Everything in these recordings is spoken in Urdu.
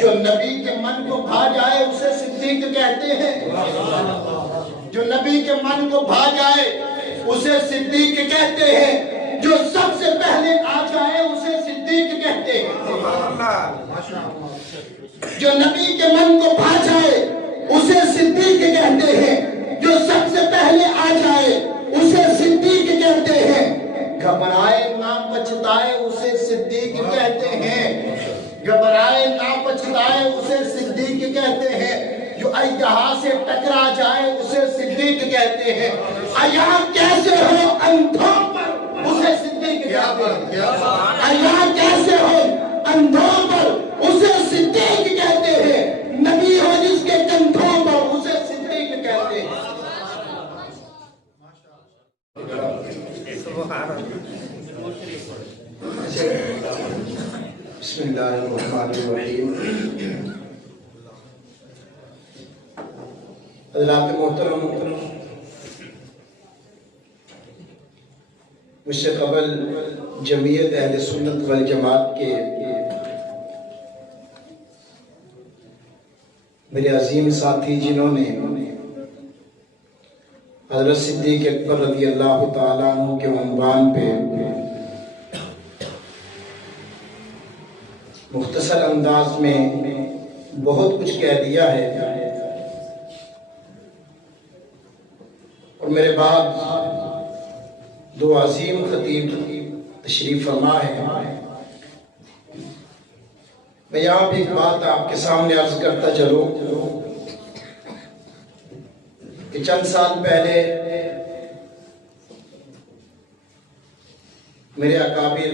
جو نبی کے من کو بھا جائے اسے صدیق کہتے ہیں، جو نبی کے من کو بھا جائے اسے صدیق کہتے ہیں، جو سب سے پہلے آ جائے اسے صدیق کہتے ہیں، جو نبی کے من کو بھا جائے اسے صدیق کہتے ہیں، جو سب سے پہلے آ جائے اسے صدیق کہتے ہیں، گھبرائے نہ پچھتائے اسے صدیق کہتے ہیں، گھبرائے نہ پچھتائے اسے صدیق کہتے ہیں، جو ایہا سے ٹکرا جائے اسے صدیق کہتے ہیں، ایہا کیسے ہو اندھوں پر اسے صدیق کہتے ہیں، ایہا کیسے ہو اندھوں پر اسے صدیق کہتے ہیں، نبی ہو جس کے کندھوں پر اسے صدیق کہتے ہیں۔ بسم اللہ الرحمن الرحیم۔ حضرات محترم، مجھ سے قبل جمعیت اہل سنت والجماعت کے میرے عظیم ساتھی جنہوں نے حضرت صدیق اکبر رضی اللہ تعالیٰ عنہ کے عنوان پہ مختصر انداز میں بہت کچھ کہہ دیا ہے، اور میرے بعد دو عظیم خطیب تشریف فرما ہے۔ میں یہاں بھی ایک بات آپ کے سامنے عرض کرتا چلوں کہ چند سال پہلے میرے اکابر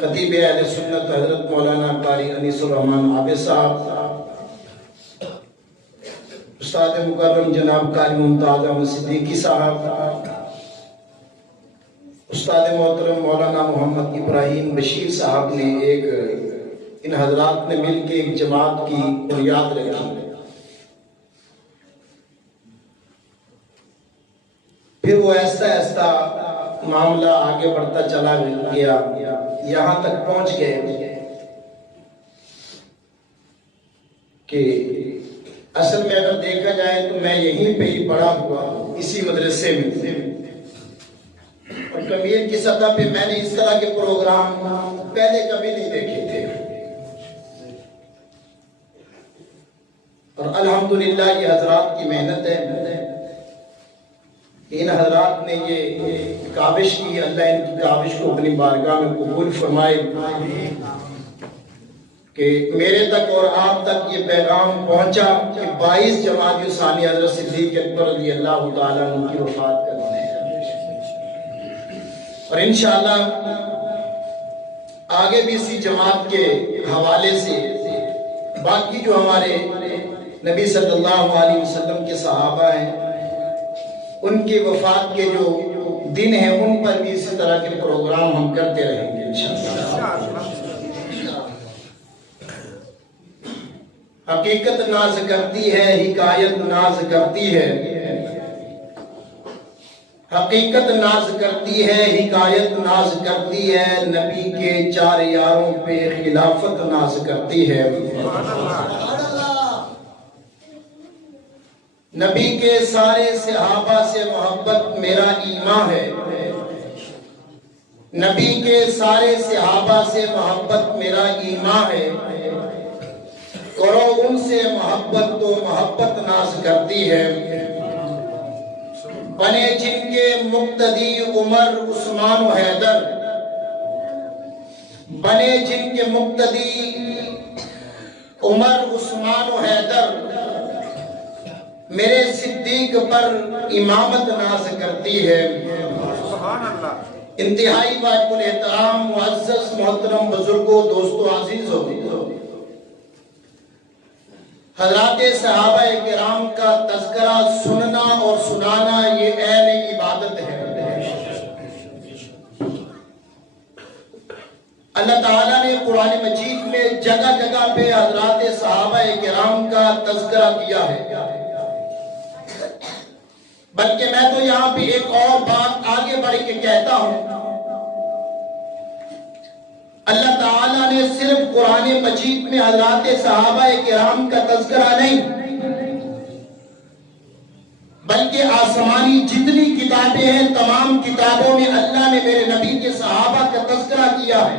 خطیب اہل سنت حضرت مولانا قاری انیس الرحمن عابد صاحب، استاد مکرم جناب قاری ممتاز احمد صدیقی صاحب، استاد محترم مولانا محمد ابراہیم بشیر صاحب نے ان حضرات نے مل کے ایک جماعت کی بنیاد رکھی۔ پھر وہ ایسا ایسا معاملہ آگے بڑھتا چلا گیا، یہاں تک پہنچ گئے کہ اصل میں اگر دیکھا جائے تو میں یہیں پہ ہی پڑھا ہوا، اسی مدرسے میں، اور کمیر کی سطح پہ میں نے اس طرح کے پروگرام پہلے کبھی نہیں دیکھے تھے، اور الحمدللہ یہ حضرات کی محنت ہے، ان حضرات نے یہ کاوش کی، اللہ ان کی کاوش کو اپنی بارگاہ میں قبول فرمائے کہ میرے تک اور آپ تک یہ پیغام پہنچا کہ 22 جمادی الثانی حضرت صدیق اکبر رضی اللہ تعالیٰ عنہ کی وفات کا دن ہے، اور انشاءاللہ آگے بھی اسی جماعت کے حوالے سے باقی جو ہمارے نبی صلی اللہ علیہ وسلم کے صحابہ ہیں ان کی وفات کے جو دن ہیں ان پر بھی اسی طرح کے پروگرام ہم کرتے رہیں گے انشاءاللہ۔ حقیقت ناز کرتی ہے، حکایت ناز کرتی ہے، حقیقت ناز کرتی ہے، حکایت ناز کرتی ہے، نبی کے 4 یاروں پہ خلافت ناز کرتی ہے۔ نبی کے سارے صحابہ سے محبت میرا ایمان ہے، نبی کے سارے صحابہ سے محبت میرا ایمان ہے، کرو ان سے محبت تو محبت ناز کرتی ہے، بنے جن کے مقتدی عمر عثمان و حیدر، بنے جن کے مقتدی عمر عثمان و حیدر، میرے صدیق پر امامت ناز کرتی ہے۔ انتہائی واجب الاحترام معزز محترم بزرگوں، دوستو عزیزوں، حضرات صحابہ کرام کا تذکرہ سننا اور سنانا یہ اہل عبادت ہے۔ اللہ تعالیٰ نے قرآن مجید میں جگہ جگہ پہ حضرات صحابہ کرام کا تذکرہ کیا ہے، بلکہ میں تو یہاں پہ ایک اور بات آگے بڑھ کے کہتا ہوں، اللہ تعالیٰ نے صرف قرآن مجید میں حضرات صحابہ کرام کا تذکرہ نہیں بلکہ آسمانی جتنی کتابیں ہیں تمام کتابوں میں اللہ نے میرے نبی کے صحابہ کا تذکرہ کیا ہے۔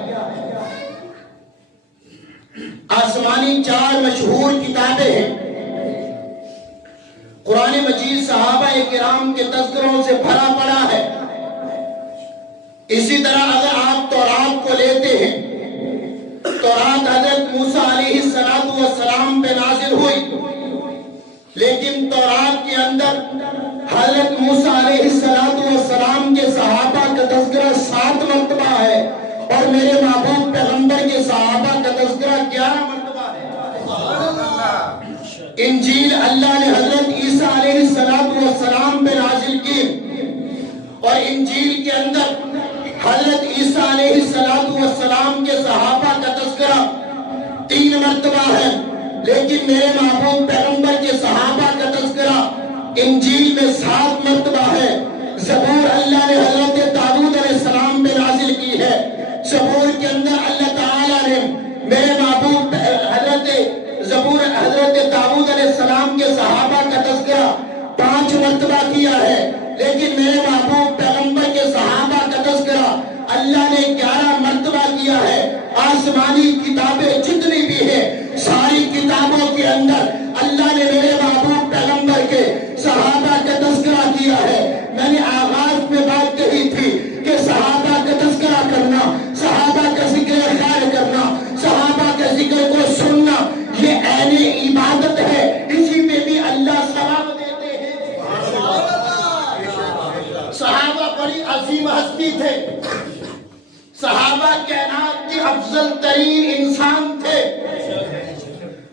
آسمانی 4 مشہور کتابیں ہیں، قرآن مجید صحابہ کرام کے تذکروں سے بھرا پڑا ہے۔ اسی طرح اگر آپ تورات کو لیتے ہیں، تورات حضرت موسیٰ علیہ السلام پہ نازل ہوئی، لیکن تورات کے اندر حضرت موسیٰ علیہ السلام کے صحابہ کا تذکرہ 7 مرتبہ ہے، اور میرے محبوب پیغمبر کے صحابہ کا تذکرہ 11 مرتبہ ہے۔ انجیل اللہ نے حضرت عیسیٰ علیہ السلام پہ نازل کی، اور انجیل کے اندر حضرت عیسیٰ علیہ السلام کے صحابہ کا تذکرہ 3 مرتبہ ہے، لیکن میرے محبوب پیغمبر کے صحابہ کا تذکرہ انجیل میں 7 مرتبہ ہے۔ زبور اللہ نے حضرت داؤد علیہ السلام پہ نازل کی ہے، زبور کے اندر اللہ تعالیٰ نے میرے محبوب حضرت داؤد علیہ السلام کے صحابہ کا تذکرہ 5 مرتبہ کیا ہے، لیکن میرے محبوب پیغمبر کے صحابہ کا تذکرہ اللہ نے 11 مرتبہ کیا ہے۔ آسمانی کتابیں جتنی بھی ہیں ساری کتابوں کے اندر اللہ نے میرے محبوب پیغمبر کے صحابہ کا تذکرہ کیا ہے۔ میں نے آغاز میں بات کہی تھی کہ صحابہ کا تذکرہ کرنا، صحابہ کا ذکر خیر کرنا، صحابہ کے ذکر کو سننا، یہ عین عبادت ہے، اسی میں بھی اللہ ثواب دیتے ہیں۔ صحابہ بڑی عظیم ہستی تھے، صحابہ کائنات کے افضل ترین انسان تھے۔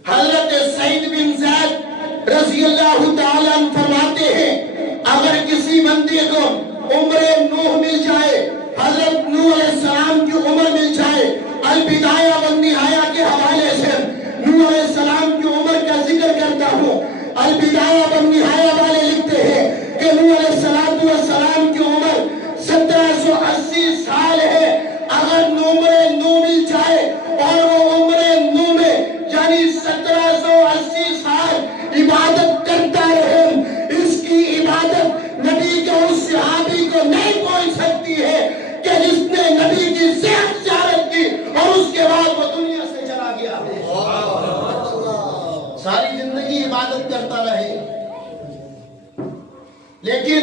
حضرت سعید بن زید رضی اللہ تعالیٰ عنہ فرماتے ہیں اگر کسی بندے کو عمر نوح مل جائے، حضرت نوح علیہ السلام کی عمر مل جائے، البدایہ والنہایہ کے حوالے سے نوح علیہ السلام کی عمر کا ذکر کرتا ہوں۔ البدایہ والنہایہ والے لکھتے ہیں کہ نوح علیہ السلام کی عمر 1780 سال ہے۔ اگر عمر نوح مل جائے اور وہ عمر نوح میں یعنی 1780 سال عبادت کرتا رہے، اس کی عبادت نبی کے اس صحابی کو نہیں پہنچ سکتی ہے کہ جس نے نبی کی صحت زیارت کی اور اس کے بعد وہ دنیا سے چلا گیا، ساری زندگی عبادت کرتا رہے۔ لیکن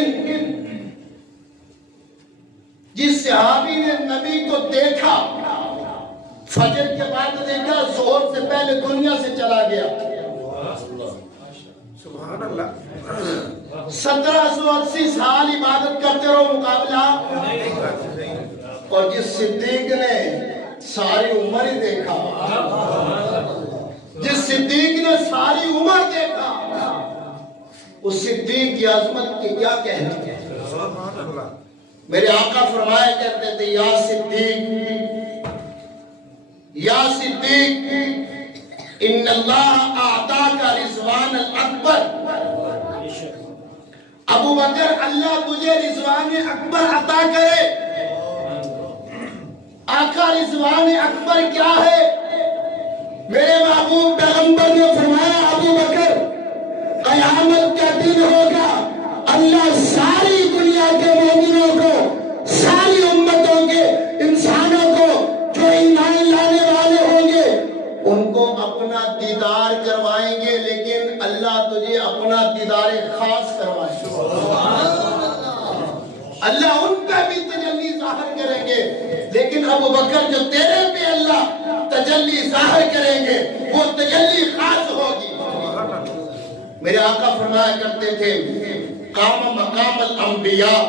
جس صحابی نے نبی کو دیکھا، فجر کے بعد دیکھا، ظہر سے پہلے دنیا سے چلا گیا، سبحان اللہ، 1780 سال عبادت کرتے رہو مقابلہ۔ اور جس صدیق نے ساری عمر ہی دیکھا، جس صدیق نے ساری عمر دیکھا، اس صدیق کی عظمت کے کیا کہنے ہیں۔ میرے آقا فرمایا کرتے تھے یا صدیق، یا صدیق ان اللہ اعطاک رضوان الاکبر، ابو بکر اللہ تجھے رضوان اکبر عطا کرے۔ آقا رضوان اکبر کیا ہے؟ میرے محبوب پیغمبر نے فرمایا ابو بکر قیامت کا دن ہوگا، اللہ ساری دنیا کے مومنوں کو، ساری امتوں کے انسانوں کو جو ایمان لانے والے ہوں گے ان کو اپنا دیدار کروائیں گے، لیکن اللہ تجھے اپنا دیدار خاص کروائے گا۔ اللہ ان کا بھی تجلی ظاہر کریں گے، لیکن ابو بکر جو تیرے پہ اللہ تجلی ظاہر کریں گے وہ تجلی خاص ہوگی۔ میرے آقا فرمایا کرتے تھے قام مقام الانبیاء،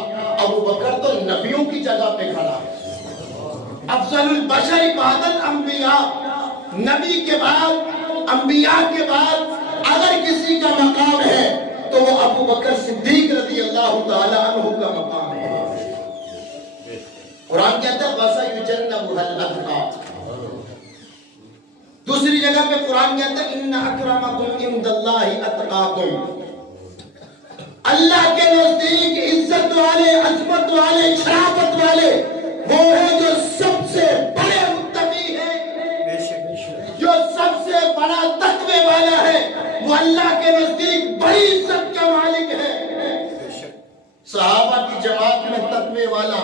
ابو بکر تو نبیوں کی جگہ پہ کھڑا ہے۔ افضل البشر عبادت انبیاء، نبی کے بعد، انبیاء کے بعد اگر کسی کا مقام ہے تو وہ ابو بکر صدیق رضی اللہ تعالیٰ عنہ کا مقام ہے۔ قرآن کہتا ہے وَسَيُجَنَّبُهَا الْأَتْقَى، دوسری جگہ پہ قرآن کہتا ہے اِنَّ أَكْرَمَكُمْ عِنْدَ اللَّهِ أَتْقَاكُمْ، اللہ کے نزدیک عزت والے، عظمت والے، شرافت والے وہ ہیں جو سب سے بڑے متقی سے بڑا تقوی والا ہے وہ اللہ کے نزدیک بڑی عزت کا مالک ہے۔ صحابہ کی جماعت میں تقوی والا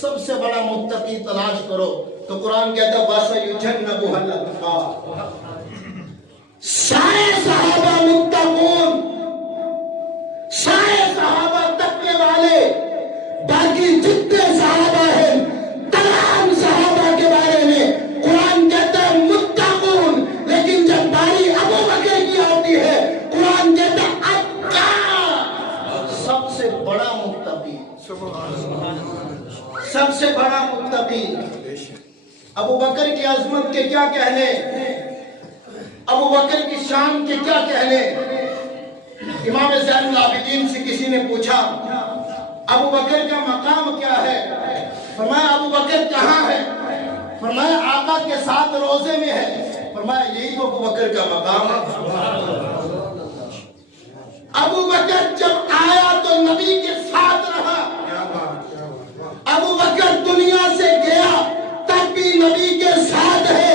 سب سے بڑا متقی تلاش کرو تو قرآن کہتا ہے وَسَيُجَنَّبُهَا الْأَتْقَى۔ سارے صحابہ متقون، سارے صحابہ تقوی والے، باقی جتنے صحابہ ہیں تمام صحابہ کے بارے میں قرآن کہتا ہے متقون، لیکن جب باری ابو بکر کی آتی ہے قرآن کہتا ہے اتقی، سب سے بڑا متقی، سب سے بڑا متقی۔ ابو بکر کی عظمت کے کیا کہنے، ابو بکر کی شان کے کیا کہنے۔ امام زین العابدین سے کسی نے پوچھا ابو بکر کا مقام کیا ہے؟ فرمایا ابو بکر کہاں ہے؟ فرمایا آقا کے ساتھ روزے میں ہے۔ فرمایا یہی تو ابو بکر کا مقام ہے۔ ابو بکر جب آیا تو نبی کے ساتھ رہا، ابو بکر دنیا سے گیا تب بھی نبی کے ساتھ ہے۔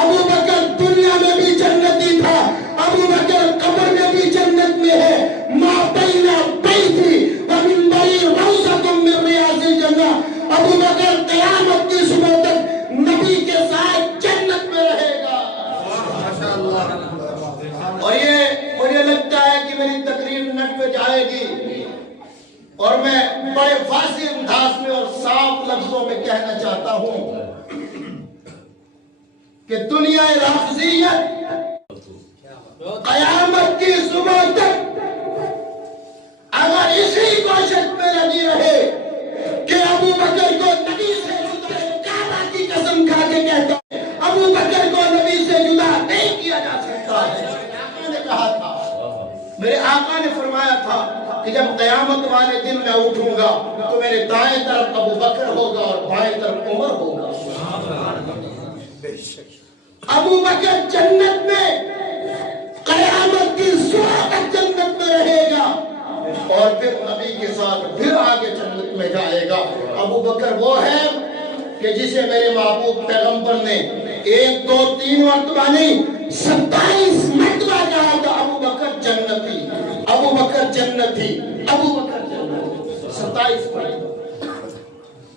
ابو بکر دنیا میں بھی جنتی تھا، ابو بکر قبر میں بھی جنت میں ہے۔ ما بین بیتی و منبری روضۃ من ریاض الجنہ، ابو بکر قیامت کی صبح تک نبی کے ساتھ جنت میں رہے گا۔ اور یہ مجھے لگتا ہے کہ میری تقریر نیٹ پہ جائے گی اور میں بڑے واضح انداز میں اور صاف لفظوں میں کہنا چاہتا ہوں کہ دنیا لفظیت قیامت کی صبح تک اگر اسی کوشش میں لگی رہے کہ ابو بکر کو نبی سے جدا، کعبہ کی قسم کھا کے کہتا ہے ابو بکر کو نبی سے جدا نہیں کیا جا سکتا ہے۔ آقا نے کہا تھا، میرے آقا نے فرمایا تھا کہ جب قیامت والے دن میں اٹھوں گا تو میرے دائیں طرف ابو بکر ہوگا اور بائیں طرف عمر ہوگا۔ ابو بکر جنت میں قیامت کی صبح تک جنت میں رہے گا اور پھر نبی کے ساتھ پھر آگے جنت میں جائے گا۔ ابو بکر وہ ہے کہ جسے میرے محبوب پیغمبر نے 1 2 3 مرتبہ نہیں 27 مرتبہ کہا تھا ابو بکر جنتی، ابو بکر جنتی، ابو بکر جنتی، 27 مرتبہ،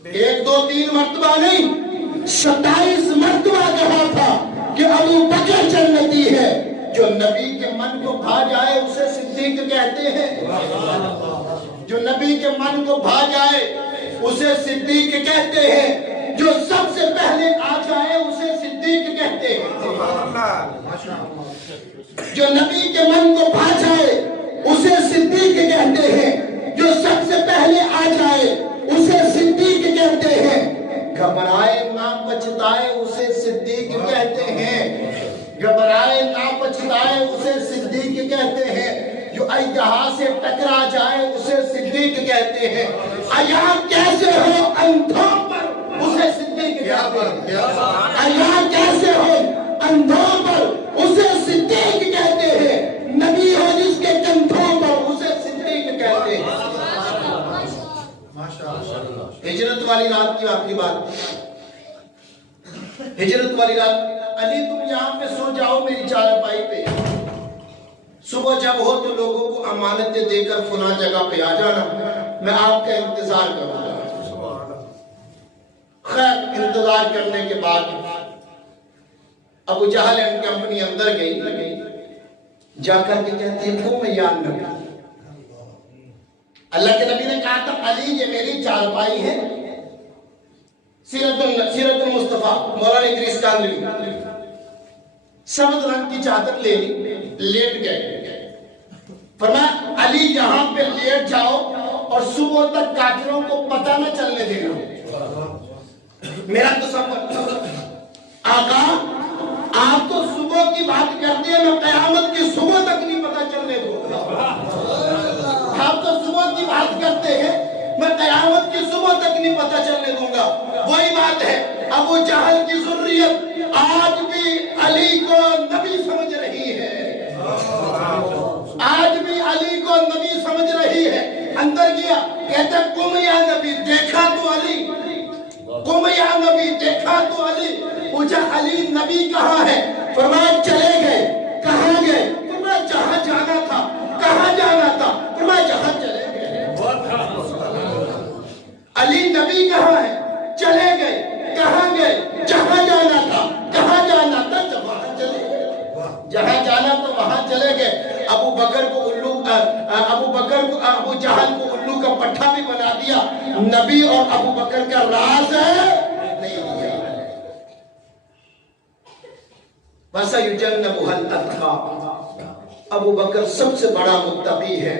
1 2 3 مرتبہ نہیں 27 مرتبہ کہا تھا کہ ابو بکر جنتی ہے۔ جو نبی کے من کو بھا جائے اسے صدیق کہتے ہیں، جو نبی کے من کو بھا جائے اسے صدیق کہتے ہیں، جو سب سے پہلے آ جائے اسے صدیق کہتے ہیں۔ جو نبی کے من کو بھا جائے اسے صدیق کہتے ہیں، جو سب سے پہلے آ جائے اسے صدیق کہتے ہیں۔ گھبرائے نہ پچھتائے اسے صدیق کہتے ہیں، گھبرائے نہ پچھتائے اسے صدیق کہتے ہیں۔ جو اژدہا سے ٹکرا جائے اسے صدیق کہتے ہیں۔ عیاں کیسے ہو اندھوں پر اسے صدیق کہتے ہیں، عیاں کیسے ہو اندھوں پر اسے صدیق کہتے ہیں۔ نبی ہو جس کے کندھوں پر اسے صدیق کہتے ہیں۔ ہجرت والی رات کی آخری بات، ہجرت والی رات، علی تم یہاں پہ سو جاؤ میری چارپائی پہ، صبح جب ہو تو لوگوں کو امانتیں دے کر فلاں جگہ پہ آ جانا، میں آپ کا انتظار کروں گا۔ خیر انتظار کرنے کے بعد ابو جہل اینڈ کمپنی اندر گئی، جا کر کے کہتے ہیں تم یا نبی، اللہ کے نبی نے کہا تھا علی یہ میری چارپائی ہے۔ سیرت المصطفیٰ مولانا ادریس کاندھلی سبز رنگ کی چادر لے لی، لیٹ گئے، فرمایا علی یہاں پہ لیٹ جاؤ اور صبح تک کافروں کو پتہ نہ چلنے دینا۔ میرا تصور، آقا آپ تو صبح کی بات کرتے ہیں، میں قیامت کی صبح تک نہیں پتہ چلنے دوں گا۔ آپ تو صبح کی بات کرتے ہیں، میں قیامت کی صبح تک نہیں پتہ چلنے دوں گا۔ وہی بات ہے، ابو جہل کی ذریت آج بھی علی کو نبی سمجھ رہی ہے، آج بھی علی کو نبی سمجھ رہی ہے۔ اندر گیا، کہتا قم یا نبی، دیکھا تو علی، قم یا نبی، دیکھا تو علی۔ پوچھا علی نبی کہاں ہے؟ فرمایا چلے ابو جہل کو الو کا پٹھا بھی بنا دیا، نبی اور ابو بکر کا راز نہیں دیا۔ وَسَيُجَنَّبُهَا الْأَتْقَى، ابو بکر سب سے بڑا متقی ہے۔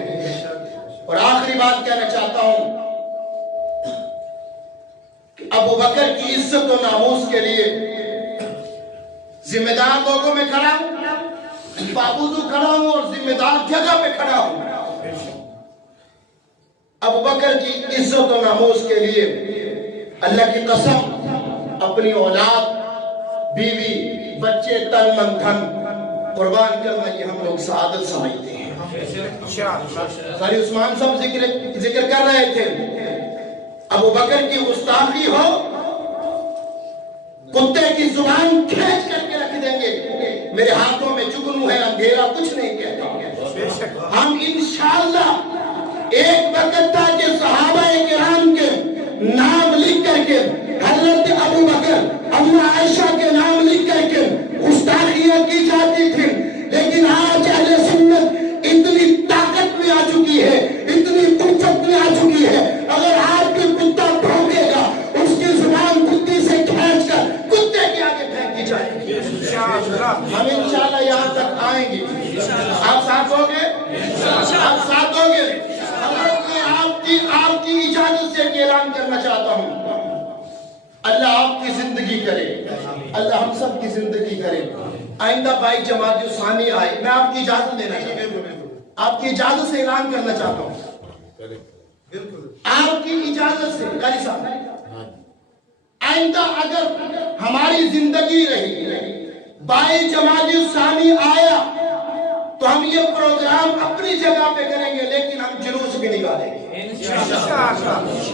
اور آخری بات کہنا چاہتا ہوں کہ ابو بکر کی عزت و ناموس کے لیے ذمہ دار لوگوں میں کھڑا ہوں، بابوزو کھڑا ہوں اور ذمہ دار جگہ پہ کھڑا ہوں۔ ابو بکر کی عزت و ناموس کے لیے اللہ کی قسم اپنی اولاد، بیوی، بچے، تن من دھن قربان کرنا یہ ہم لوگ سعادت سمجھتے ہیں۔ قاری عثمان صاحب ذکر کر رہے تھے، ابو بکر کی گستاخی ہو کتے کی زبان کھینچ کر کے رکھ دیں گے، میرے ہاتھوں میں جگنو ہے، اندھیرا کچھ نہیں کہتا۔ ہم انشاءاللہ ایک وقت تھا کہ صحابہ کرام کے نام لکھ کر کے، حضرت ابو بکر، ام عائشہ کے نام لکھ کر کے گستاخیاں کی جاتی تھی، لیکن آج اہل سنت اتنی طاقت میں آ چکی ہے، اتنی قوت میں آ چکی ہے، اگر آپ کے کتا بھونکے گا اس کی زبان کتی سے کھینچ کر کتے کے آگے پھینک دی جائے گی۔ ہم انشاءاللہ یہاں تک آئیں گے، آپ ساتھ ہو گے؟ آپ ساتھ ہو گے؟ میں آپ کی اجازت سے ایک اعلان کرنا چاہتا ہوں، اللہ آپ کی زندگی کرے، اللہ ہم سب کی زندگی کرے۔ آئندہ بھائی جماعت ثانی آئے، میں آپ کی اجازت دینا چاہتا ہوں، آپ کی اجازت سے اعلان کرنا چاہتا ہوں، آپ کی اجازت سے قاری صاحب، آئندہ اگر ہماری زندگی رہی، بھائی جماعت ثانی آیا تو ہم یہ پروگرام اپنی جگہ پہ کریں گے، لیکن ہم جلوس بھی نکالیں گے۔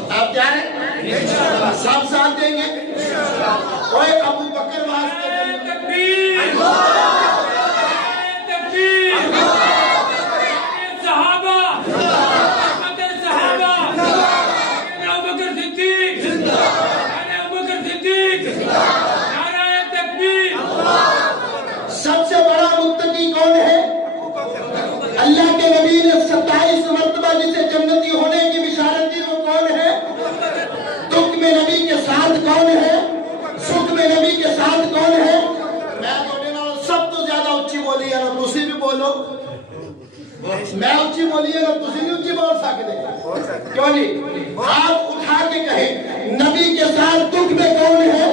آپ تیار ہیں؟ سب ساتھ دیں گے؟ اوے ابو بکر واسطے تکبیر، تکبیر، صحابہ، صحابہ، ابو بکر صدیق، ابو بکر صدیق، نعرہ تکبیر۔ سب سے بڑا متقی کون ہے؟ اللہ کے نبی نے 27 مرتبہ جسے جنتی ہونے کی بشارت دی، وہ کون ہے؟ دکھ میں نبی کے ساتھ کون ہے؟ سکھ میں نبی کے ساتھ کون ہے؟ میں سب تو زیادہ اچھی بولی ہے نا، تسی بھی بولو، میں اچھی بولی ہے نا، تسی بھی اچھی بول سکتے، کیوں نہیں؟ آپ اٹھا کے کہیں نبی کے ساتھ دکھ میں کون ہے؟